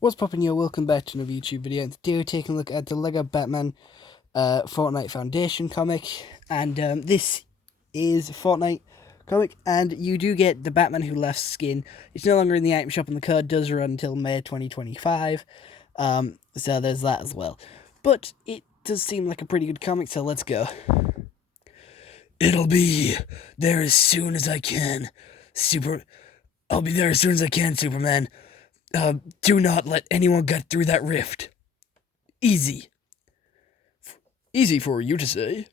What's poppin', yo? Welcome back to another YouTube video. And today we're taking a look at the Lego Batman Fortnite Foundation comic. And this is Fortnite comic, and you do get the Batman Who Laughs skin. It's no longer in the item shop, and the code does run until May 2025. So there's that as well. But it does seem like a pretty good comic, so let's go. It'll be there as soon as I can. I'll be there as soon as I can, Superman. Do not let anyone get through that rift. Easy. Easy for you to say.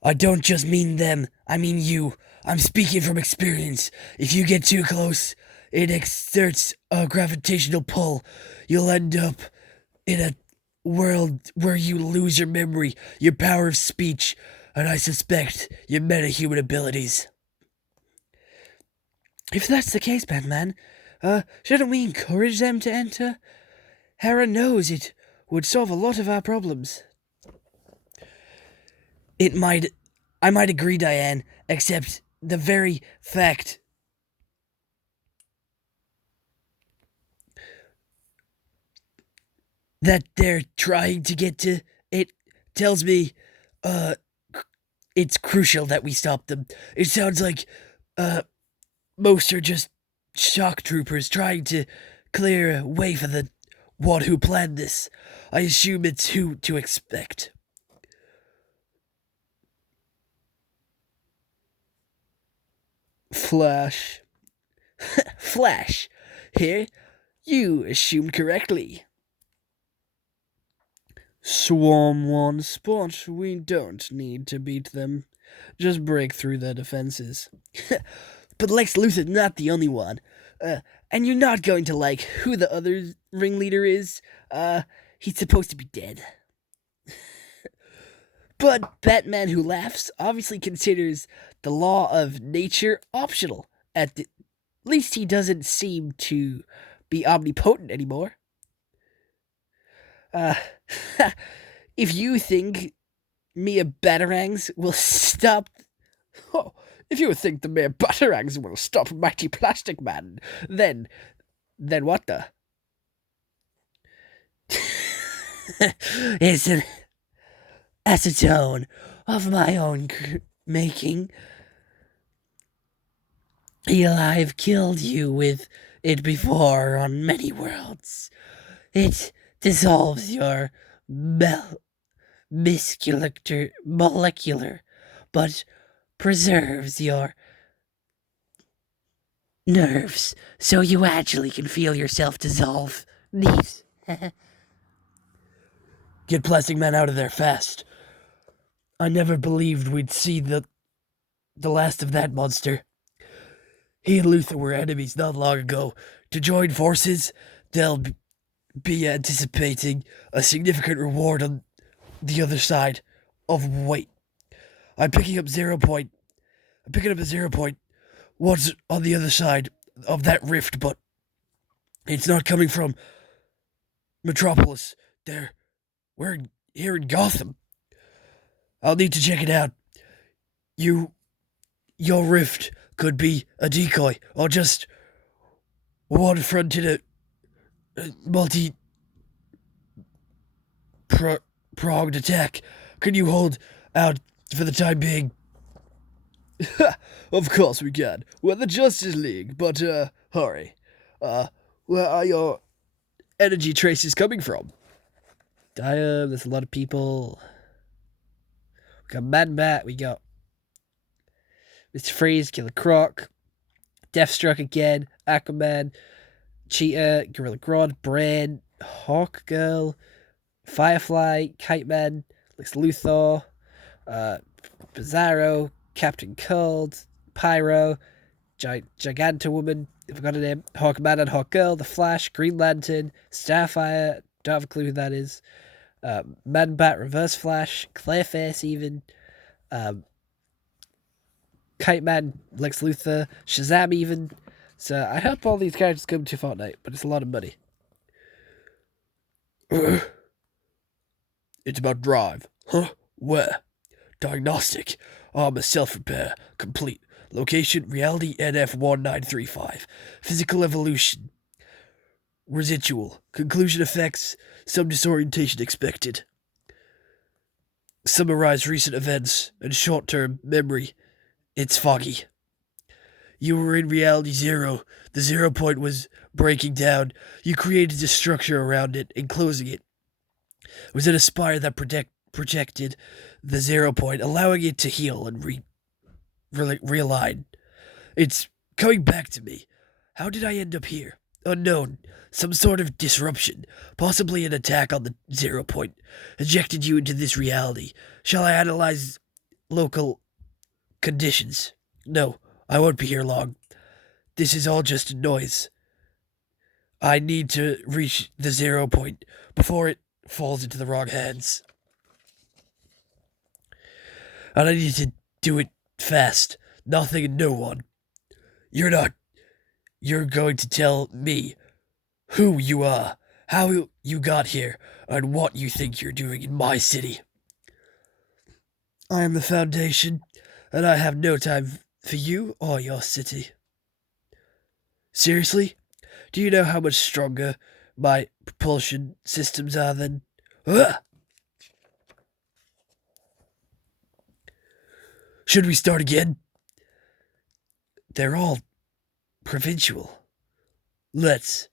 I don't just mean them, I mean you. I'm speaking from experience. If you get too close, it exerts a gravitational pull. You'll end up in a world where you lose your memory, your power of speech, and I suspect your metahuman abilities. If that's the case, Batman, shouldn't we encourage them to enter? Hera knows it would solve a lot of our problems. I might agree, Diane, except the very fact that they're trying to get to it tells me, it's crucial that we stop them. It sounds like, most are just shock troopers trying to clear a way for the one who planned this. I assume it's who to expect. Flash. Flash, here, you assumed correctly. Swarm one spot. We don't need to beat them. Just break through their defenses. But Lex Luthor's not the only one. And you're not going to like who the other ringleader is. He's supposed to be dead. But Batman Who Laughs obviously considers the law of nature optional. At least he doesn't seem to be omnipotent anymore. Uh, if you think mere batarangs will stop... Oh, if you think the mere batarangs will stop Mighty Plastic Man, then what the? It's an acetone of my own making. I've killed you with it before on many worlds. It dissolves your molecular, but preserves your nerves, so you actually can feel yourself dissolve. Neat. Get Plastic Man out of there fast. I never believed we'd see the last of that monster. He and Luthor were enemies not long ago. To join forces, they'll be anticipating a significant reward on the other side of wait. I'm picking up a 0 point. What's on the other side of that rift, but it's not coming from Metropolis. We're here in Gotham. I'll need to check it out. Your rift could be a decoy, or just one-fronted multi-pronged attack. Can you hold out for the time being? Of course we can. We're the Justice League, but, hurry. Where are your energy traces coming from? There's a lot of people. We got Mad Bat, we got Mr. Freeze, Killer Croc, Deathstroke again, Aquaman, Cheetah, Gorilla Grodd, Brain, Hawk Girl, Firefly, Kite Man, Lex Luthor, Bizarro, Captain Cold, Pyro, Giganta Woman, I forgot her name, Hawkman and Hawk Girl, The Flash, Green Lantern, Starfire, don't have a clue who that is, Man Bat, Reverse Flash, Clayface even, Kite Man, Lex Luthor, Shazam even. So I hope all these characters come to Fortnite, but it's a lot of money. It's about drive. Huh? Where? Diagnostic. Armor self-repair. Complete. Location, reality NF1935. Physical evolution. Residual. Conclusion effects, some disorientation expected. Summarize recent events and short-term memory. It's foggy. You were in reality zero. The 0 point was breaking down. You created a structure around it, enclosing it. It was in a spire that projected the 0 point, allowing it to heal and realign. It's coming back to me. How did I end up here? Unknown. Some sort of disruption. Possibly an attack on the 0 point. Ejected you into this reality. Shall I analyze local conditions? No, I won't be here long. This is all just a noise. I need to reach the 0 point before it falls into the wrong hands. And I need to do it fast. Nothing and no one. You're not. You're going to tell me who you are, how you got here, and what you think you're doing in my city. I am the Foundation, and I have no time for you or your city. Seriously? Do you know how much stronger my propulsion systems are than... Ugh! Should we start again? They're all provincial. Let's.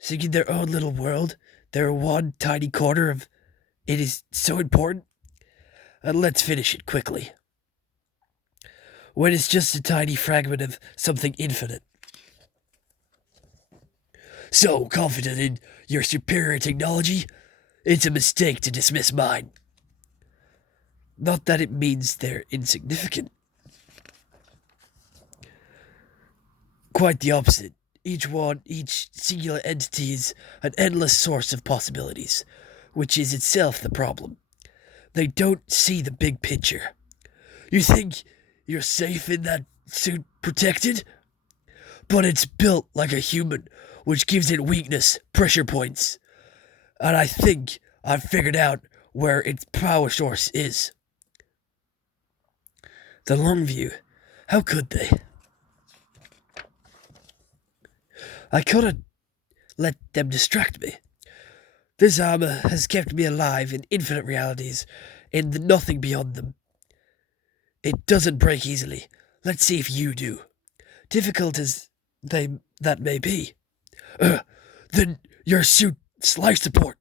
Sink in their own little world, their one tiny corner of it is so important. And let's finish it quickly. When it's just a tiny fragment of something infinite. So confident in your superior technology, it's a mistake to dismiss mine. Not that it means they're insignificant. Quite the opposite. Each singular entity is an endless source of possibilities, which is itself the problem. They don't see the big picture. You think you're safe in that suit protected? But it's built like a human, which gives it weakness, pressure points. And I think I've figured out where its power source is. The long view. How could they? I couldn't let them distract me. This armor has kept me alive in infinite realities, in the nothing beyond them. It doesn't break easily. Let's see if you do. Difficult as that may be. Then your suit's life support.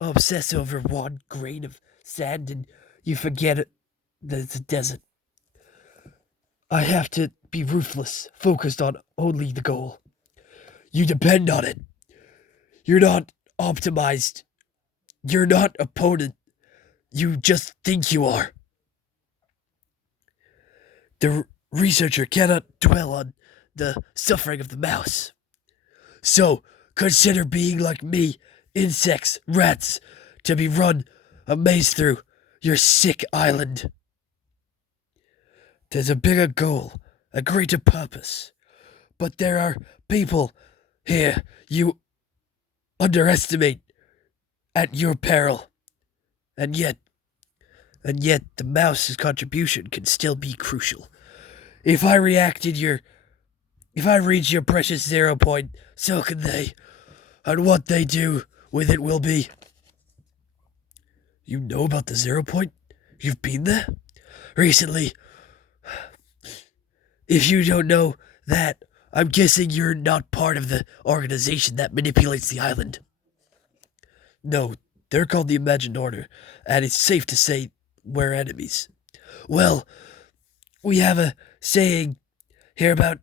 Obsess over one grain of sand and you forget it that it's a desert. I have to be ruthless, focused on only the goal. You depend on it. You're not optimized. You're not opponent. You just think you are. The researcher cannot dwell on the suffering of the mouse. So, consider being like me, insects, rats, to be run a maze through your sick island. There's a bigger goal, a greater purpose. But there are people here you underestimate at your peril. And yet the mouse's contribution can still be crucial. If I reach your precious 0 point, so can they. And what they do with it will be. You know about the 0 point? You've been there? Recently. If you don't know that, I'm guessing you're not part of the organization that manipulates the island. No, they're called the Imagined Order, and it's safe to say we're enemies. Well, we have a saying here about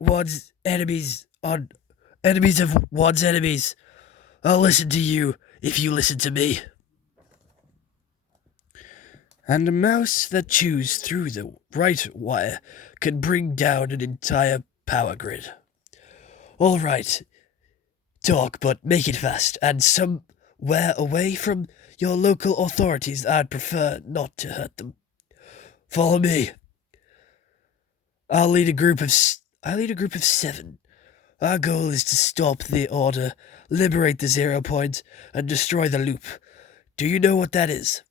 one's enemies on enemies of one's enemies. I'll listen to you if you listen to me. And a mouse that chews through the right wire can bring down an entire power grid. All right, talk, but make it fast, and somewhere away from your local authorities. I'd prefer not to hurt them. Follow me. I'll lead a group of 7. Our goal is to stop the order, liberate the 0 point, and destroy the loop. Do you know what that is?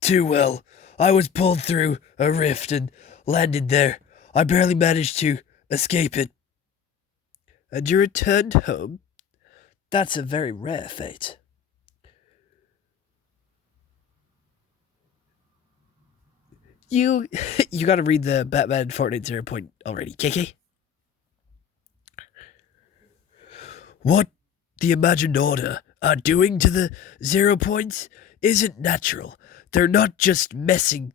Too well. I was pulled through a rift and landed there. I barely managed to escape it. And you returned home? That's a very rare fate. You you gotta read the Batman Fortnite 0 point already, KK. What the imagined order are doing to the 0 points isn't natural. They're not just messing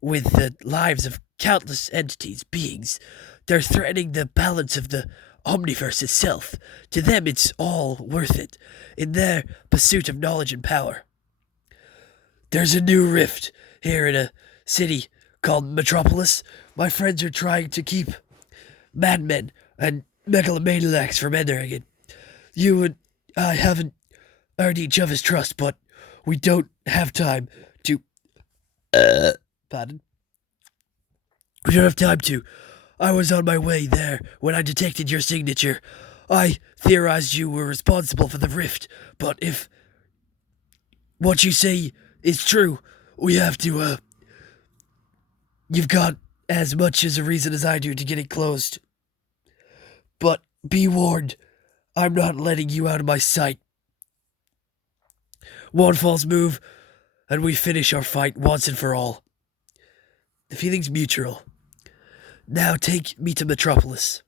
with the lives of countless entities, beings. They're threatening the balance of the omniverse itself. To them, it's all worth it in their pursuit of knowledge and power. There's a new rift here in a city called Metropolis. My friends are trying to keep madmen and megalomaniacs from entering it. You and I haven't earned each other's trust, but we don't have time to. Pardon? We don't have time to. I was on my way there when I detected your signature. I theorized you were responsible for the rift, but if what you say is true, we have to, You've got as much as a reason as I do to get it closed. But be warned, I'm not letting you out of my sight. One false move, and we finish our fight once and for all. The feeling's mutual. Now take me to Metropolis.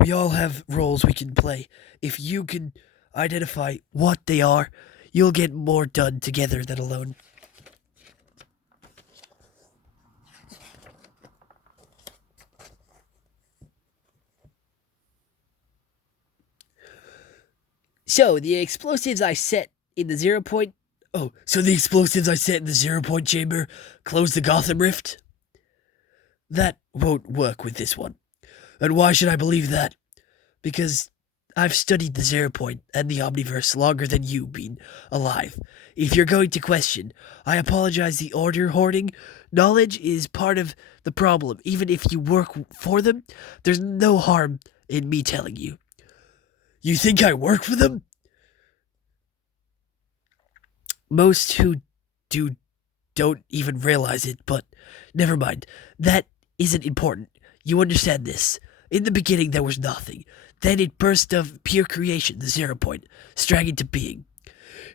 We all have roles we can play. If you can identify what they are, you'll get more done together than alone. So, the explosives I set in the 0 point. Oh, so the explosives I set in the 0 point chamber closed the Gotham Rift? That won't work with this one. And why should I believe that? Because I've studied the 0 point and the Omniverse longer than you been alive. If you're going to question, I apologize. The order hoarding knowledge is part of the problem. Even if you work for them, there's no harm in me telling you. You think I work for them? Most who do don't even realize it, but never mind. That isn't important. You understand this. In the beginning, there was nothing. Then it burst of pure creation, the 0 point, strang into being.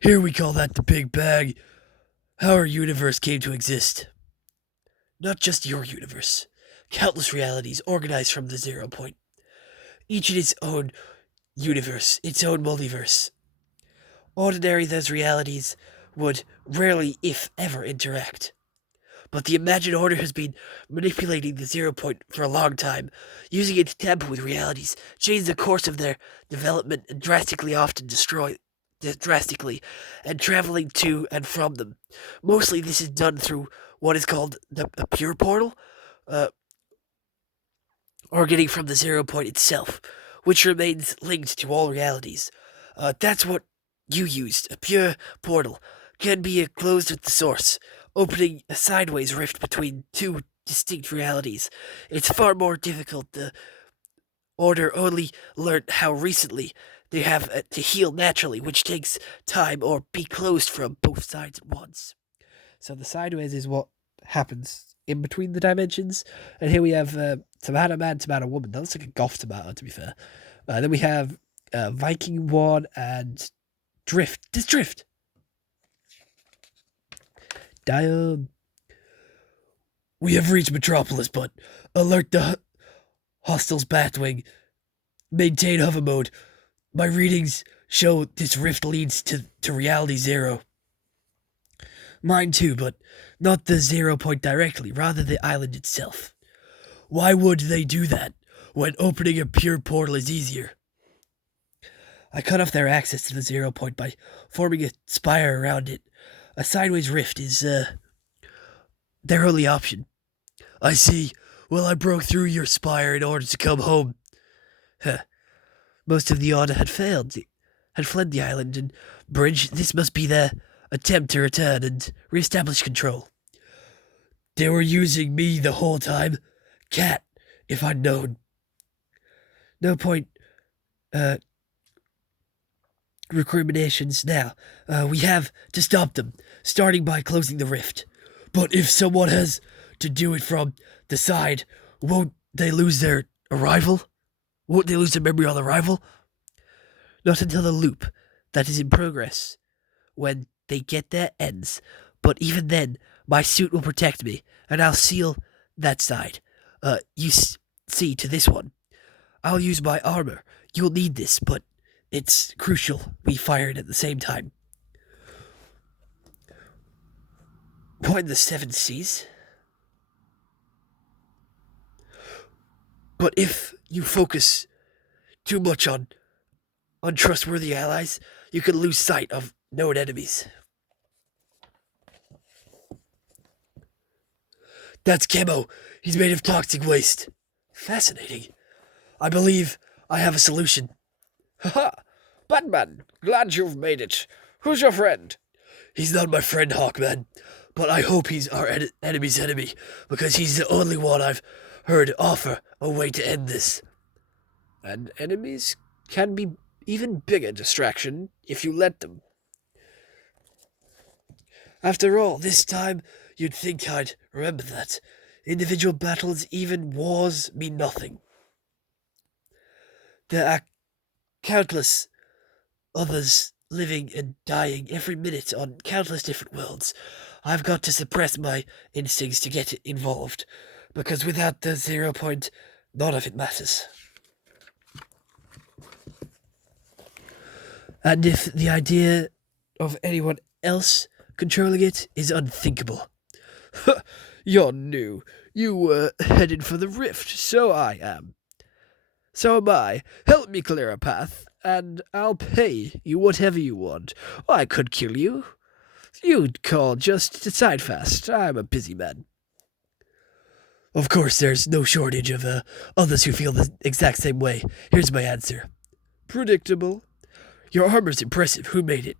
Here we call that the Big Bang. How our universe came to exist. Not just your universe. Countless realities organized from the 0 point. Each in its own universe, its own multiverse. Ordinary, those realities would rarely, if ever, interact. But the imagined order has been manipulating the 0 point for a long time, using it to tamper with realities, change the course of their development, and drastically, and traveling to and from them. Mostly this is done through what is called a pure portal, uh, or getting from the 0 point itself, which remains linked to all realities. That's what you used, a pure portal. Can be closed with the source, opening a sideways rift between two distinct realities. It's far more difficult. The Order only learned how recently they have to heal naturally, which takes time or be closed from both sides at once. So, the sideways is what happens in between the dimensions. And here we have Tomato Man, Tomato Woman. That looks like a goth tomato, to be fair. Then we have Viking One and Drift. This Drift. Damn. We have reached Metropolis, but alert the hostiles Batwing. Maintain hover mode. My readings show this rift leads to reality 0. Mine too, but not the 0 point directly, rather the island itself. Why would they do that when opening a pure portal is easier? I cut off their access to the 0 point by forming a spire around it. A sideways rift is their only option. I see. Well, I broke through your spire in order to come home. Huh. Most of the order had fled the island and bridge. This must be their attempt to return and reestablish control. They were using me the whole time. Cat, if I'd known. No point, recriminations now. We have to stop them, starting by closing the rift. But if someone has to do it from the side, won't they lose their arrival? Won't they lose their memory on arrival? Not until the loop that is in progress, when they get there, ends. But even then, my suit will protect me, and I'll seal that side. See, to this one. I'll use my armor. You'll need this, but it's crucial we fire it at the same time. What in the seven seas? But if you focus too much on untrustworthy allies, you can lose sight of known enemies. That's Chemo. He's made of toxic waste. Fascinating. I believe I have a solution. Haha! Batman, glad you've made it. Who's your friend? He's not my friend, Hawkman, but I hope he's our enemy's enemy, because he's the only one I've heard offer a way to end this. And enemies can be even bigger distraction if you let them. After all this time, you'd think I'd remember that. Individual battles, even wars, mean nothing. There are countless others living and dying every minute on countless different worlds. I've got to suppress my instincts to get involved, because without the 0 point, none of it matters. And if the idea of anyone else controlling it is unthinkable. You're new. You were headed for the rift, so I am. So am I. Help me clear a path, and I'll pay you whatever you want. I could kill you. You'd call just decide fast. I'm a busy man. Of course, there's no shortage of others who feel the exact same way. Here's my answer. Predictable. Your armor's impressive. Who made it?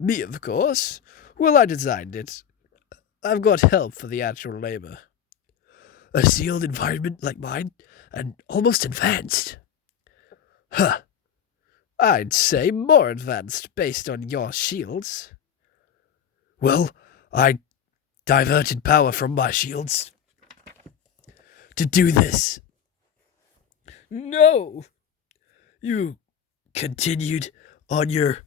Me, of course. Well, I designed it. I've got help for the actual labor. A sealed environment like mine? And almost advanced. Huh. I'd say more advanced based on your shields. Well, I diverted power from my shields to do this. No! You continued on your...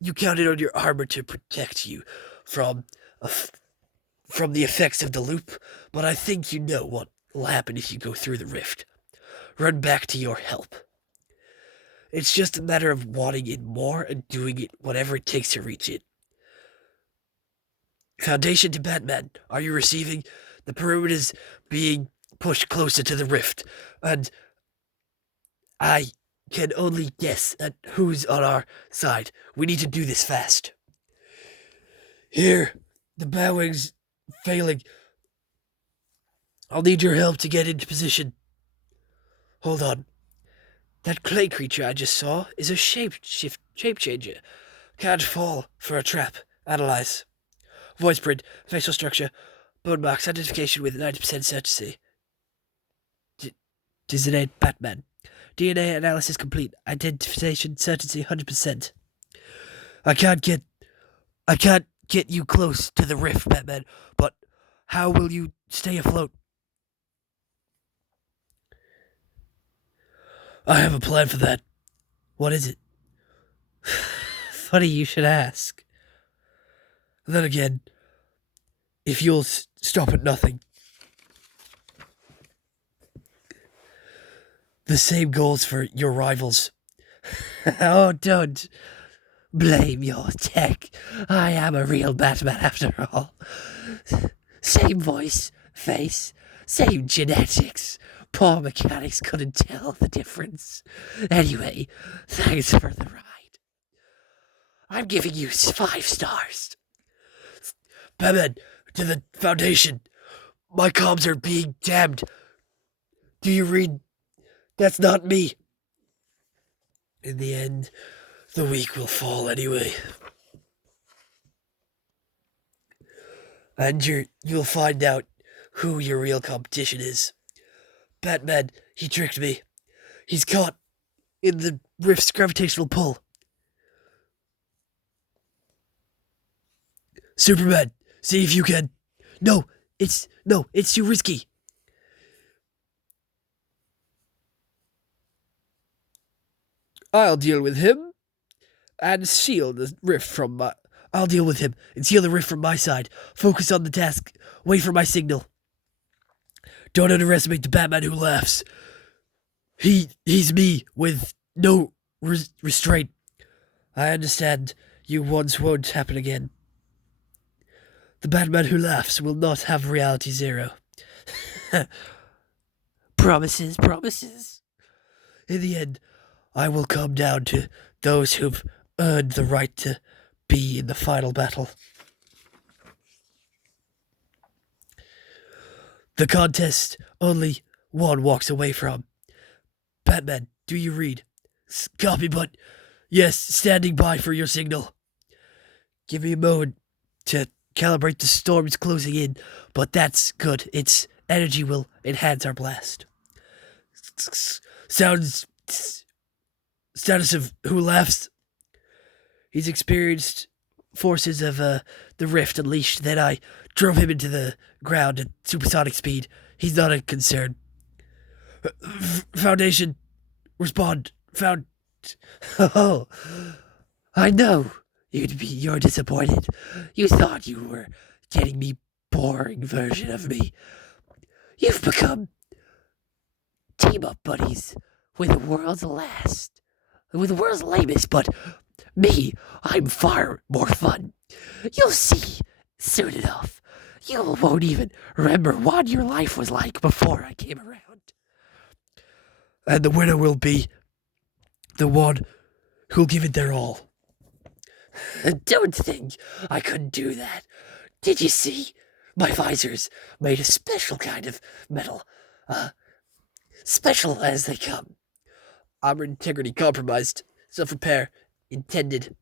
You counted on your armor to protect you from the effects of the loop, but I think you know what will happen if you go through the rift. Run back to your help. It's just a matter of wanting it more and doing it whatever it takes to reach it. Foundation to Batman, are you receiving? The perimeter is being pushed closer to the rift, and I can only guess at who's on our side. We need to do this fast. Here, the Batwing's failing. I'll need your help to get into position. Hold on. That clay creature I just saw is a shape changer. Can't fall for a trap. Analyze. Voice print, facial structure, bone marks, identification with 90% certainty. Designate Batman. DNA analysis complete. Identification certainty 100%. I can't get you close to the rift, Batman, but how will you stay afloat? I have a plan for that. What is it? Funny you should ask. Then again, if you'll stop at nothing. The same goals for your rivals. Oh, don't blame your tech. I am a real Batman after all. Same voice, face, same genetics. Poor mechanics couldn't tell the difference. Anyway, thanks for the ride. I'm giving you 5 stars. Batman, to the Foundation. My comms are being jammed. Do you read? That's not me. In the end, the weak will fall anyway. And you'll find out who your real competition is. Batman, he tricked me. He's caught in the rift's gravitational pull. Superman, see if you can. it's too risky. I'll deal with him and seal the rift from my. I'll deal with him and seal the rift from my side. Focus on the task. Wait for my signal. Don't underestimate the Batman who laughs. He's me with no restraint. I understand you once won't happen again. The Batman who laughs will not have reality zero. Promises, promises. In the end, I will come down to those who've earned the right to be in the final battle. The contest only one walks away from. Batman, do you read? Copy, but yes, standing by for your signal. Give me a moment to calibrate the storms closing in, but that's good. Its energy will enhance our blast. Status of who laughs. He's experienced forces of the rift unleashed. Then I drove him into the ground at supersonic speed. He's not a concern. Foundation, respond. Oh, I know you're disappointed. You thought you were getting me boring version of me. You've become team-up buddies with the world's lamest, but me, I'm far more fun. You'll see soon enough. You won't even remember what your life was like before I came around. And the winner will be the one who'll give it their all. Don't think I couldn't do that. Did you see? My visor's made a special kind of metal. Special as they come. Armor integrity compromised. Self-repair intended.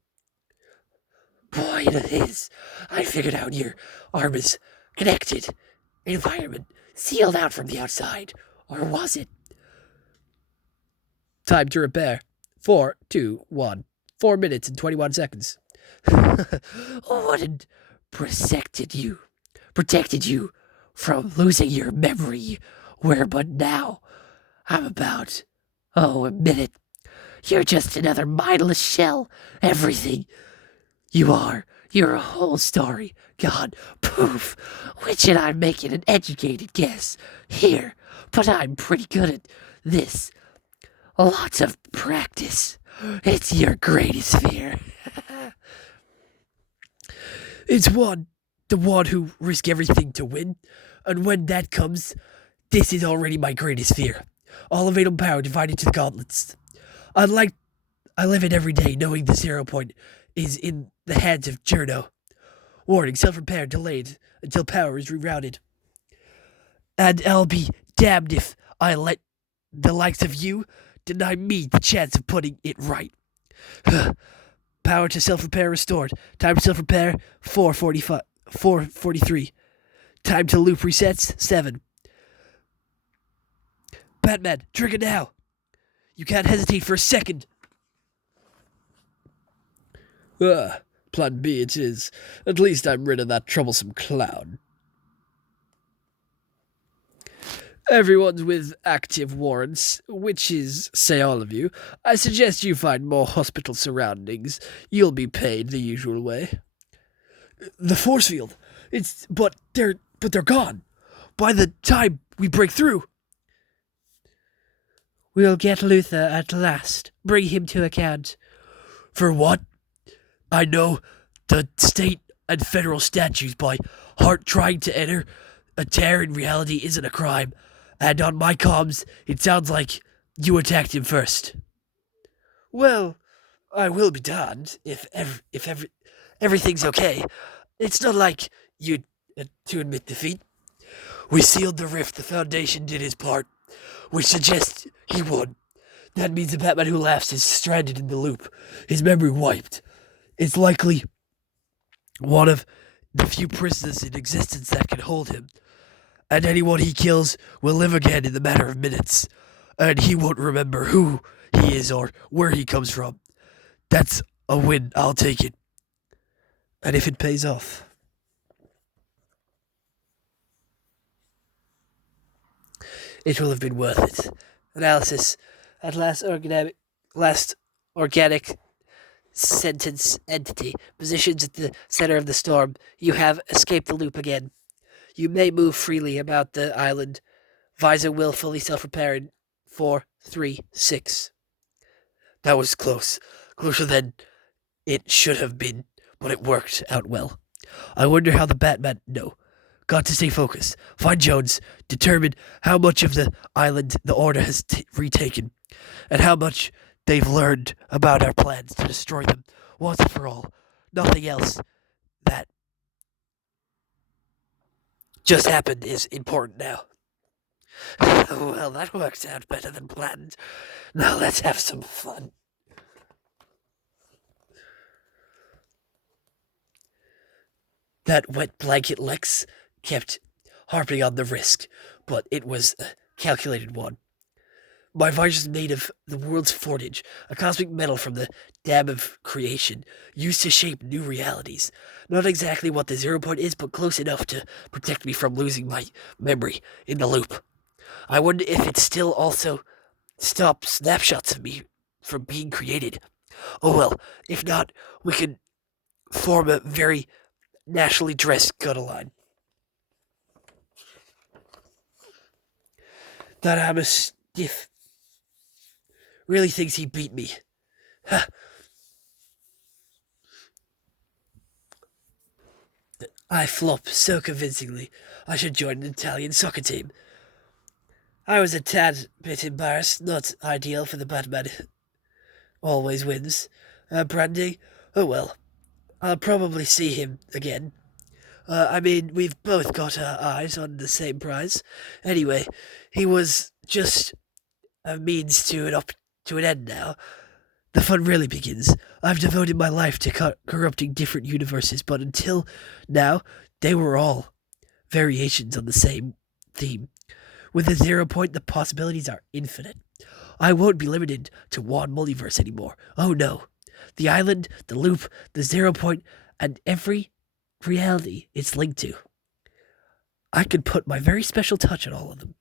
Boy, it is. I figured out your arm is connected. Environment sealed out from the outside. Or was it? Time to repair. 4, 2, 1. 4 minutes and 21 seconds. Wouldn't protected you from losing your memory, but now I'm about, a minute. You're just another mindless shell. Everything you are, your whole story, gone, poof. Which and I'm making an educated guess here, but I'm pretty good at this. Lots of practice. It's your greatest fear. It's the one who risk everything to win, and when that comes, this is already my greatest fear. All available power divided to the gauntlets. I live it every day knowing the 0 point is in the hands of Journo. Warning, self-repair delayed until power is rerouted. And I'll be damned if I let the likes of you deny me the chance of putting it right. Power to self-repair restored. Time to self-repair, 4:43. Time to loop resets, 7. Batman, trigger now. You can't hesitate for a second. Plan B it is. At least I'm rid of that troublesome clown. Everyone's with active warrants, which is, say all of you. I suggest you find more hospital surroundings. You'll be paid the usual way. The force field. But they're gone. By the time we break through. We'll get Luthor at last. Bring him to account. For what? I know the state and federal statutes by heart trying to enter a tear in reality isn't a crime. And on my comms, it sounds like you attacked him first. Well, I will be darned if everything's okay. It's not like you to admit defeat. We sealed the rift. The Foundation did his part, which suggests he won. That means the Batman who laughs is stranded in the loop, his memory wiped. It's likely one of the few prisoners in existence that can hold him. And anyone he kills will live again in the matter of minutes. And he won't remember who he is or where he comes from. That's a win, I'll take it. And if it pays off. It will have been worth it. Analysis. At last organic sentence entity positions at the center of the storm. You have escaped the loop again. You may move freely about the island. Visor will fully self-repair in 4, 3, 6. That was close. Closer than it should have been, but it worked out well. I wonder how the Batman... No. Got to stay focused. Find Jones. Determine how much of the island the Order has retaken, and how much they've learned about our plans to destroy them once and for all. Nothing else that just happened is important now. Well, that worked out better than planned. Now let's have some fun. That wet blanket Lex kept harping on the risk, but it was a calculated one. My visor's made of the world's fortage, a cosmic metal from the dam of creation, used to shape new realities. Not exactly what the 0 point is, but close enough to protect me from losing my memory in the loop. I wonder if it still also stops snapshots of me from being created. Oh well, if not, we can form a very nationally dressed cuddle line. That I'm a stiff. Really thinks he beat me. Huh. I flop so convincingly. I should join an Italian soccer team. I was a tad bit embarrassed. Not ideal for the Batman. Always wins. Brandy? Oh well. I'll probably see him again. I mean, we've both got our eyes on the same prize. Anyway, he was just a means to an end now. The fun really begins. I've devoted my life to corrupting different universes, but until now, they were all variations on the same theme. With the 0 point, the possibilities are infinite. I won't be limited to one multiverse anymore. Oh no. The island, the loop, the 0 point, and every reality it's linked to. I could put my very special touch on all of them.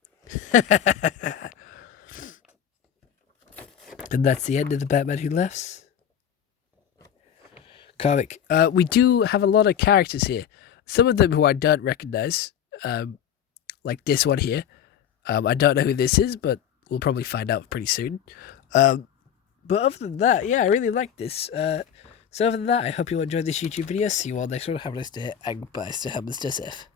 And that's the end of the Batman Who Laughs comic. We do have a lot of characters here. Some of them who I don't recognize, like this one here. I don't know who this is, but we'll probably find out pretty soon. But other than that, yeah, I really like this. So other than that, I hope you enjoyed this YouTube video. See you all next one. Have a nice day, and goodbye. Stay home and stay safe.